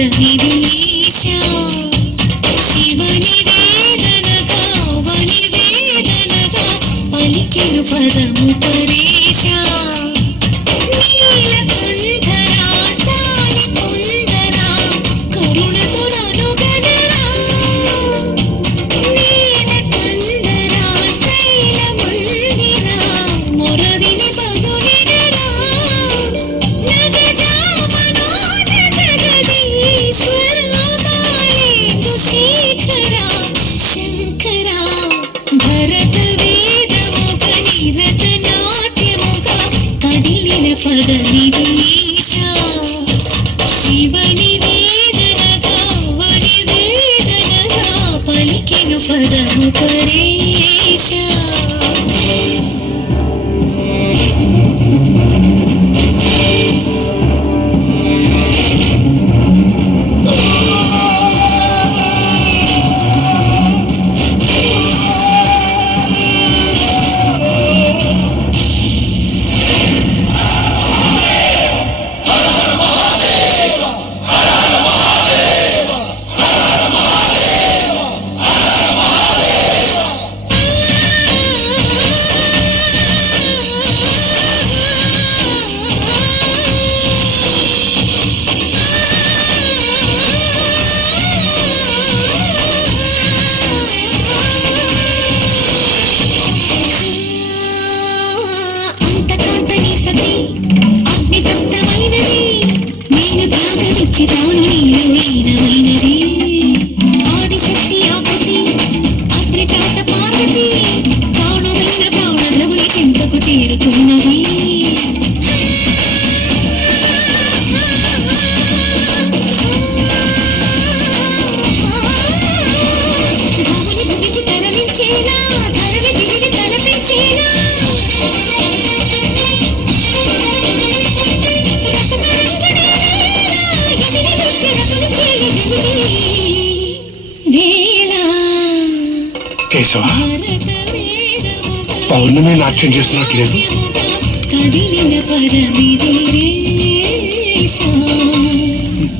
పదవిదేశా శివని వేదనగా వని వేదనగా పలికెను పదము పరేశా పదవిదేశా శివని వేదనగా వని వేదనగా పలికెను పదము పరేశా ఆదిశక్తి ఆకృతి అత్రి చాట పార్వతి ప్రాణమైన ప్రాణధవుని చింతకు చేరుకున్నది భూమిని భూమికి తరలించేలా ధరణి దివిని తలపించేలా కేశవ పౌర్ణమి నాట్యం చేస్తున్నట్లేదు. కదిలిన పదవిదేశా